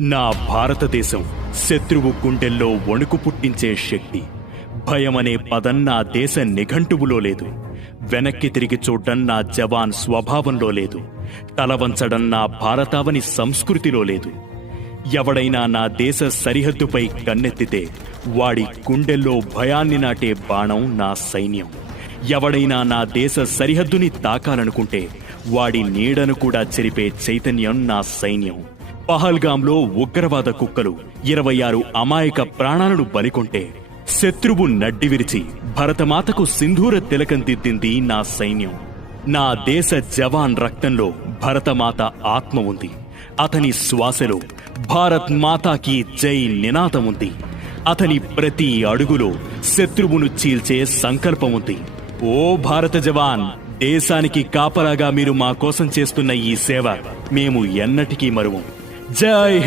నా భారతదేశం శత్రువు గుండెల్లో వణుకు పుట్టించే శక్తి. భయమనే పదం నా దేశ నిఘంటువులో లేదు. వెనక్కి తిరిగి చూడ్డం నా జవాన్ స్వభావంలో లేదు. తలవంచడం నా భారతావని సంస్కృతిలో లేదు. ఎవడైనా నా దేశ సరిహద్దుపై కన్నెత్తితే వాడి గుండెల్లో భయాన్ని నాటే బాణం నా సైన్యం. ఎవడైనా నా దేశ సరిహద్దుని తాకాలనుకుంటే వాడి నీడను కూడా చెరిపే చైతన్యం నా సైన్యం. పహల్గాంలో ఉగ్రవాద కుక్కలు 26 అమాయక ప్రాణాలను బలికొంటే శత్రువు నడ్డి విరిచి భరతమాతకు సింధూర తిలకం దిద్దింది నా సైన్యం. నా దేశ జవాన్ రక్తంలో భరతమాత ఆత్మ ఉంది. అతని శ్వాసలో భారత్ మాతాకి జై నినాదం ఉంది. అతని ప్రతి అడుగులో శత్రువును చీల్చే సంకల్పం ఉంది. ఓ భారత జవాన్, దేశానికి కాపలాగా మీరు మా కోసం చేస్తున్న ఈ సేవ మేము ఎన్నటికీ మరువం. జై